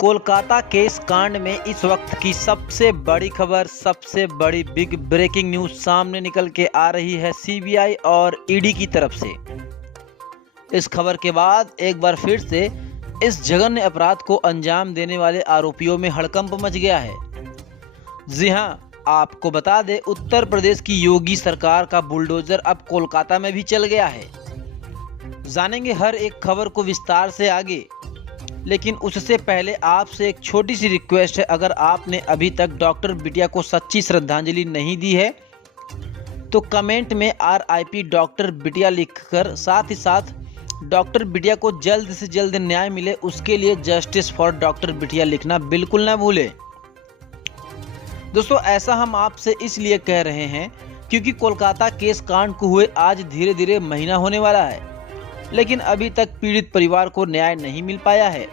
Kolkata case कांड में इस वक्त की सबसे बड़ी खबर, सबसे बड़ी बिग ब्रेकिंग न्यूज सामने निकल के आ रही है सीबीआई और ईडी की तरफ से। इस खबर के बाद एक बार फिर से इस जघन्य अपराध को अंजाम देने वाले आरोपियों में हड़कंप मच गया है। जी हां, आपको बता दें, उत्तर प्रदेश की योगी सरकार का बुलडोजर अब कोलकाता में भी चल गया है। जानेंगे हर एक खबर को विस्तार से आगे, लेकिन उससे पहले आपसे एक छोटी सी रिक्वेस्ट है। अगर आपने अभी तक डॉक्टर बिटिया को सच्ची श्रद्धांजलि नहीं दी है तो कमेंट में RIP डॉक्टर बिटिया लिखकर, साथ ही साथ डॉक्टर बिटिया को जल्द से जल्द न्याय मिले उसके लिए जस्टिस फॉर डॉक्टर बिटिया लिखना बिल्कुल ना भूलें। दोस्तों, ऐसा हम आपसे इसलिए कह रहे हैं क्योंकि कोलकाता केस कांड को हुए आज धीरे धीरे महीना होने वाला है, लेकिन अभी तक पीड़ित परिवार को न्याय नहीं मिल पाया है।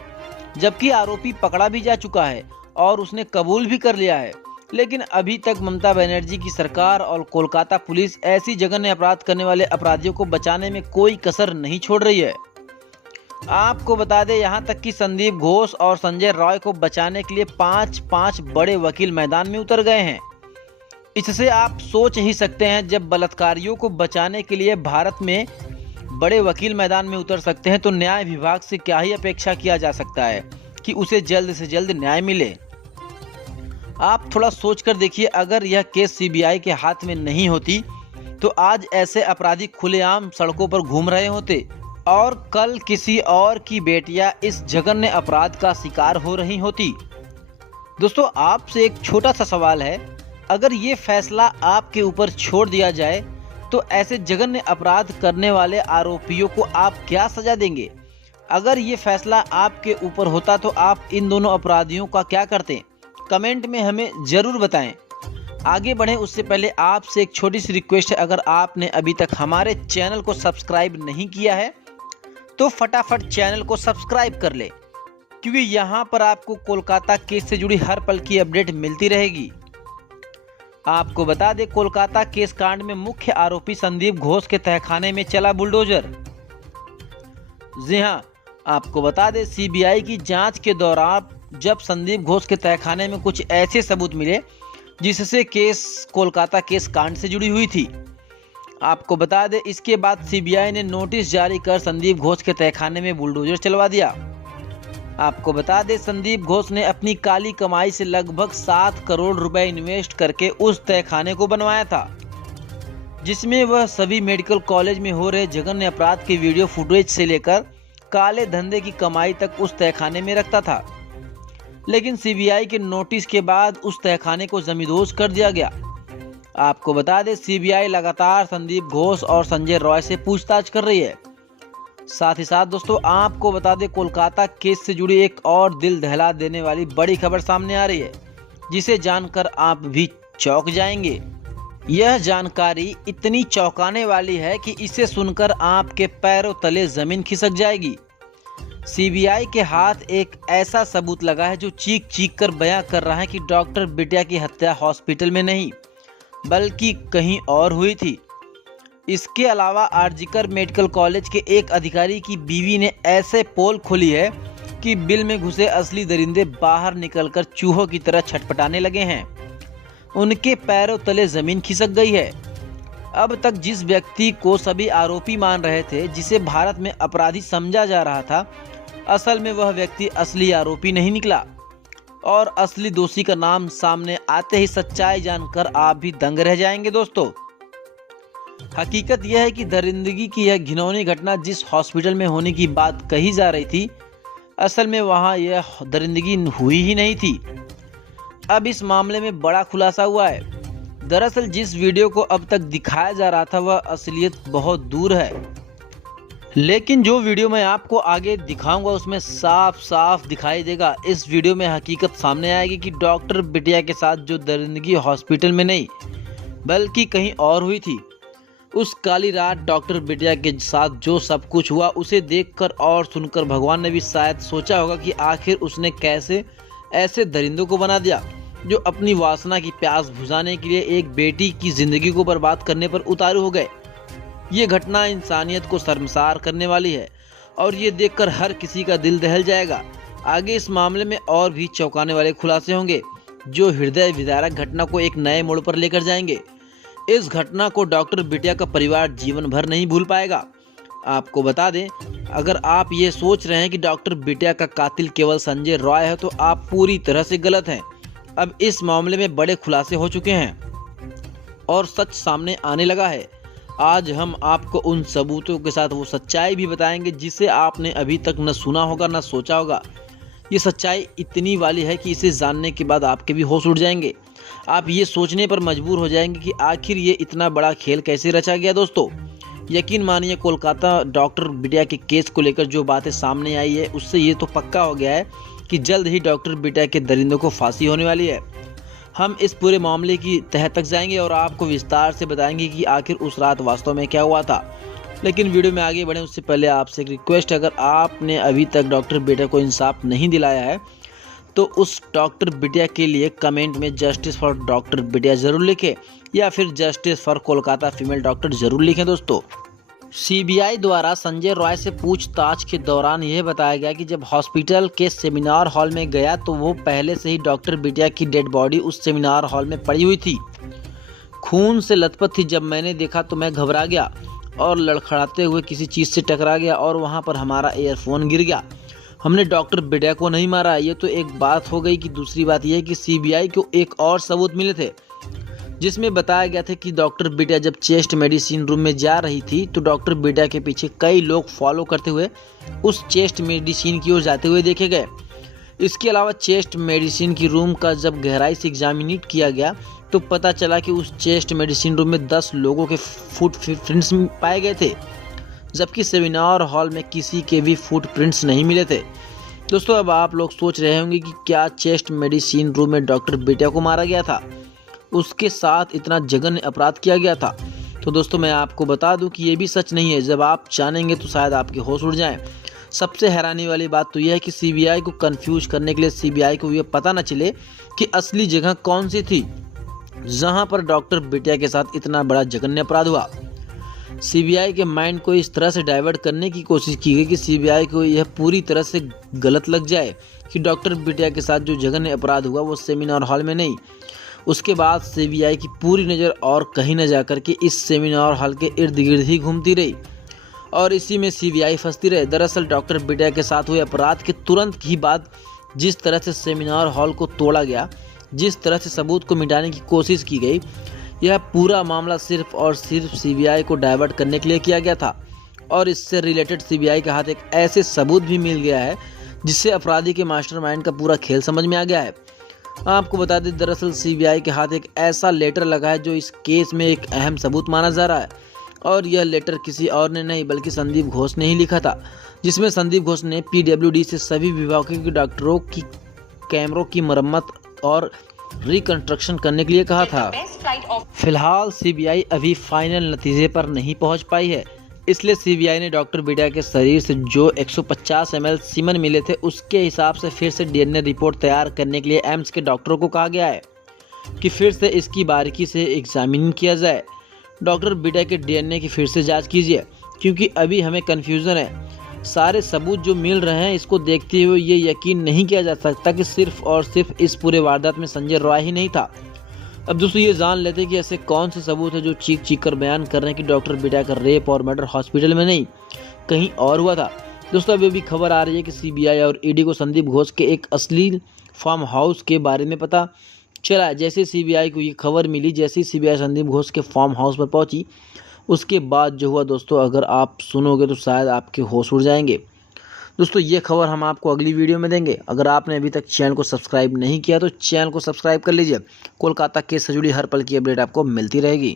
जबकि आरोपी पकड़ा भी जा चुका है और उसने कबूल भी कर लिया है, लेकिन अभी तक ममता बनर्जी की सरकार और कोलकाता पुलिस ऐसी जघन्य अपराध करने वाले अपराधियों को बचाने में कोई कसर नहीं छोड़ रही है। आपको बता दें, यहां तक कि संदीप घोष और संजय रॉय को बचाने के लिए 5 बड़े वकील मैदान में उतर गए हैं। इससे आप सोच ही सकते हैं, जब बलात्कारियों को बचाने के लिए भारत में बड़े वकील मैदान में उतर सकते हैं तो न्याय विभाग से क्या ही अपेक्षा किया जा सकता है कि उसे जल्द से जल्द न्याय मिले। आप थोड़ा सोच कर देखिए, अगर यह केस सीबीआई के हाथ में नहीं होती तो आज ऐसे अपराधी खुलेआम सड़कों पर घूम रहे होते और कल किसी और की बेटियां इस जघन्य अपराध का शिकार हो रही होती। दोस्तों, आपसे एक छोटा सा सवाल है, अगर ये फैसला आपके ऊपर छोड़ दिया जाए तो ऐसे जघन्य अपराध करने वाले आरोपियों को आप क्या सजा देंगे? अगर ये फैसला आपके ऊपर होता तो आप इन दोनों अपराधियों का क्या करते? कमेंट में हमें जरूर बताएं। आगे बढ़ें उससे पहले आपसे एक छोटी सी रिक्वेस्ट है, अगर आपने अभी तक हमारे चैनल को सब्सक्राइब नहीं किया है तो फटाफट चैनल को सब्सक्राइब कर ले, क्योंकि यहाँ पर आपको कोलकाता केस से जुड़ी हर पल की अपडेट मिलती रहेगी। आपको बता दें, कोलकाता केस कांड में मुख्य आरोपी संदीप घोष के तहखाने में चला बुलडोजर। जी हां, आपको बता दें, सीबीआई की जांच के दौरान जब संदीप घोष के तहखाने में कुछ ऐसे सबूत मिले जिससे केस कोलकाता केस कांड से जुड़ी हुई थी। आपको बता दें, इसके बाद सीबीआई ने नोटिस जारी कर संदीप घोष के तहखाने में बुलडोजर चलवा दिया। आपको बता दें, संदीप घोष ने अपनी काली कमाई से लगभग 7 करोड़ रुपए इन्वेस्ट करके उस तहखाने को बनवाया था, जिसमें वह सभी मेडिकल कॉलेज में हो रहे जघन्य अपराध के वीडियो फुटेज से लेकर काले धंधे की कमाई तक उस तहखाने में रखता था। लेकिन सीबीआई के नोटिस के बाद उस तहखाने को जमींदोज कर दिया गया। आपको बता दें, सीबीआई लगातार संदीप घोष और संजय रॉय से पूछताछ कर रही है। साथ ही साथ दोस्तों, आपको बता दें, कोलकाता केस से जुड़ी एक और दिल दहला देने वाली बड़ी खबर सामने आ रही है, जिसे जानकर आप भी चौंक जाएंगे। यह जानकारी इतनी चौंकाने वाली है कि इसे सुनकर आपके पैरों तले जमीन खिसक जाएगी। सीबीआई के हाथ एक ऐसा सबूत लगा है जो चीख चीख कर बयां कर रहा है कि डॉक्टर बिटिया की हत्या हॉस्पिटल में नहीं बल्कि कहीं और हुई थी। इसके अलावा आरजीकर मेडिकल कॉलेज के एक अधिकारी की बीवी ने ऐसे पोल खोली है कि बिल में घुसे असली दरिंदे बाहर निकलकर चूहों की तरह छटपटाने लगे हैं। उनके पैरों तले जमीन खिसक गई है। अब तक जिस व्यक्ति को सभी आरोपी मान रहे थे, जिसे भारत में अपराधी समझा जा रहा था, असल में वह व्यक्ति असली आरोपी नहीं निकला और असली दोषी का नाम सामने आते ही सच्चाई जानकर आप भी दंग रह जाएंगे। दोस्तों, हकीकत यह है कि दरिंदगी की यह घिनौनी घटना जिस हॉस्पिटल में होने की बात कही जा रही थी, असल में वहां यह दरिंदगी हुई ही नहीं थी। अब इस मामले में बड़ा खुलासा हुआ है। दरअसल जिस वीडियो को अब तक दिखाया जा रहा था वह असलियत बहुत दूर है, लेकिन जो वीडियो मैं आपको आगे दिखाऊंगा उसमें साफ साफ दिखाई देगा। इस वीडियो में हकीकत सामने आएगी कि डॉक्टर बिटिया के साथ जो दरिंदगी हॉस्पिटल में नहीं बल्कि कहीं और हुई थी। उस काली रात डॉक्टर बिटिया के साथ जो सब कुछ हुआ, उसे देखकर और सुनकर भगवान ने भी शायद सोचा होगा कि आखिर उसने कैसे ऐसे दरिंदों को बना दिया जो अपनी वासना की प्यास बुझाने के लिए एक बेटी की जिंदगी को बर्बाद करने पर उतारू हो गए। ये घटना इंसानियत को शर्मसार करने वाली है और ये देखकर हर किसी का दिल दहल जाएगा आगे इस मामले में और भी चौंकाने वाले खुलासे होंगे जो हृदय विदारक घटना को एक नए मोड़ पर लेकर जाएंगे। इस घटना को डॉक्टर बिटिया का परिवार जीवन भर नहीं भूल पाएगा। आपको बता दें, अगर आप ये सोच रहे हैं कि डॉक्टर बिटिया का कातिल केवल संजय रॉय है तो आप पूरी तरह से गलत हैं। अब इस मामले में बड़े खुलासे हो चुके हैं और सच सामने आने लगा है। आज हम आपको उन सबूतों के साथ वो सच्चाई भी बताएंगे जिसे आपने अभी तक न सुना होगा न सोचा होगा। ये सच्चाई इतनी वाली है कि इसे जानने के बाद आपके भी होश उड़ जाएंगे। आप ये सोचने पर मजबूर हो जाएंगे कि आखिर ये इतना बड़ा खेल कैसे रचा गया। दोस्तों, यकीन मानिए, कोलकाता डॉक्टर बिटिया के केस को लेकर जो बातें सामने आई है उससे ये तो पक्का हो गया है कि जल्द ही डॉक्टर बिटिया के दरिंदों को फांसी होने वाली है। हम इस पूरे मामले की तह तक जाएंगे और आपको विस्तार से बताएंगे कि आखिर उस रात वास्तव में क्या हुआ था। लेकिन वीडियो में आगे बढ़े उससे पहले आपसे एक रिक्वेस्ट, अगर आपने अभी तक डॉक्टर बिटिया को इंसाफ नहीं दिलाया है तो उस डॉक्टर बिटिया के लिए कमेंट में जस्टिस फॉर डॉक्टर बिटिया जरूर लिखें या फिर justice for Kolkata female doctor जरूर लिखें। दोस्तों, सीबीआई द्वारा संजय रॉय से पूछताछ के दौरान यह बताया गया कि जब हॉस्पिटल के सेमिनार हॉल में गया तो वो पहले से ही डॉक्टर बिटिया की डेड बॉडी उस सेमिनार हॉल में पड़ी हुई थी, खून से लथपथ थी। जब मैंने देखा तो मैं घबरा गया और लड़खड़ाते हुए किसी चीज़ से टकरा गया और वहाँ पर हमारा ईयरफोन गिर गया। हमने डॉक्टर बिटिया को नहीं मारा, ये तो एक बात हो गई कि दूसरी बात यह है कि सीबीआई को एक और सबूत मिले थे जिसमें बताया गया था कि डॉक्टर बिटिया जब चेस्ट मेडिसिन रूम में जा रही थी तो डॉक्टर बिटिया के पीछे कई लोग फॉलो करते हुए उस चेस्ट मेडिसिन की ओर जाते हुए देखे गए। इसके अलावा चेस्ट मेडिसिन की रूम का जब गहराई से एग्जामिनेट किया गया तो पता चला कि उस चेस्ट मेडिसिन रूम में 10 लोगों के फुटप्रिंट्स पाए गए थे, जबकि सेमिनार हॉल में किसी के भी फुटप्रिंट्स नहीं मिले थे। दोस्तों, अब आप लोग सोच रहे होंगे कि क्या चेस्ट मेडिसिन रूम में डॉक्टर बिटिया को मारा गया था, उसके साथ इतना जघन्य अपराध किया गया था? तो दोस्तों, मैं आपको बता दूं कि ये भी सच नहीं है। जब आप जानेंगे तो शायद आपके होश उड़ जाएं। सबसे हैरानी वाली बात तो यह है कि सीबीआई को कंफ्यूज करने के लिए सीबीआई को यह पता न चले कि असली जगह कौन सी थी जहां पर डॉक्टर बिटिया के साथ इतना बड़ा जघन्य अपराध हुआ। सीबीआई के माइंड को इस तरह से डाइवर्ट करने की कोशिश की गई कि सीबीआई को यह पूरी तरह से गलत लग जाए कि डॉक्टर बिटिया के साथ जो जघन्य अपराध हुआ वो सेमिनार हॉल में नहीं। उसके बाद सीबीआई की पूरी नज़र और कहीं न जाकर के इस सेमिनार हॉल के इर्द गिर्द ही घूमती रही और इसी में सीबीआई फंसती रहे। दरअसल डॉक्टर बिटिया के साथ हुए अपराध के तुरंत ही बाद जिस तरह से सेमिनार हॉल को तोड़ा गया, जिस तरह से सबूत को मिटाने की कोशिश की गई, यह पूरा मामला सिर्फ और सिर्फ सीबीआई को डाइवर्ट करने के लिए किया गया था और इससे रिलेटेड सीबीआई के हाथ एक ऐसे सबूत भी मिल गया है जिससे अपराधी के मास्टरमाइंड का पूरा खेल समझ में आ गया है। आपको बता दें, दरअसल सीबीआई के हाथ एक ऐसा लेटर लगा है जो इस केस में एक अहम सबूत माना जा रहा है और यह लेटर किसी और ने नहीं बल्कि संदीप घोष ने ही लिखा था, जिसमें संदीप घोष ने पीडब्ल्यूडी से सभी विभागों के डॉक्टरों की कैमरों की मरम्मत और रिकंस्ट्रक्शन करने के लिए कहा था। फिलहाल सीबीआई अभी फाइनल नतीजे पर नहीं पहुंच पाई है, इसलिए सीबीआई ने डॉक्टर बिटिया के शरीर से जो 150 ml सीमेंट मिले थे उसके हिसाब से फिर से डीएनए रिपोर्ट तैयार करने के लिए एम्स के डॉक्टरों को कहा गया है कि फिर से इसकी बारीकी से एग्जामिन किया जाए। डॉक्टर बिटिया के डीएनए की फिर से जांच कीजिए क्योंकि अभी हमें कन्फ्यूज़न है। सारे सबूत जो मिल रहे हैं इसको देखते हुए ये यकीन नहीं किया जा सकता कि सिर्फ और सिर्फ इस पूरे वारदात में संजय रॉय ही नहीं था। अब दोस्तों, ये जान लेते हैं कि ऐसे कौन से सबूत है जो चीख चीख कर बयान कर रहे हैं कि डॉक्टर बिटिया का रेप और मर्डर हॉस्पिटल में नहीं कहीं और हुआ था। दोस्तों, अभी भी खबर आ रही है कि सीबीआई और ईडी को संदीप घोष के एक असली फार्म हाउस के बारे में पता चला। जैसे सीबीआई को ये खबर मिली, जैसे ही सीबीआई संदीप घोष के फार्म हाउस पर पहुंची, उसके बाद जो हुआ दोस्तों, अगर आप सुनोगे तो शायद आपके होश उड़ जाएंगे। दोस्तों, ये खबर हम आपको अगली वीडियो में देंगे। अगर आपने अभी तक चैनल को सब्सक्राइब नहीं किया तो चैनल को सब्सक्राइब कर लीजिए। कोलकाता केस से जुड़ी हर पल की अपडेट आपको मिलती रहेगी।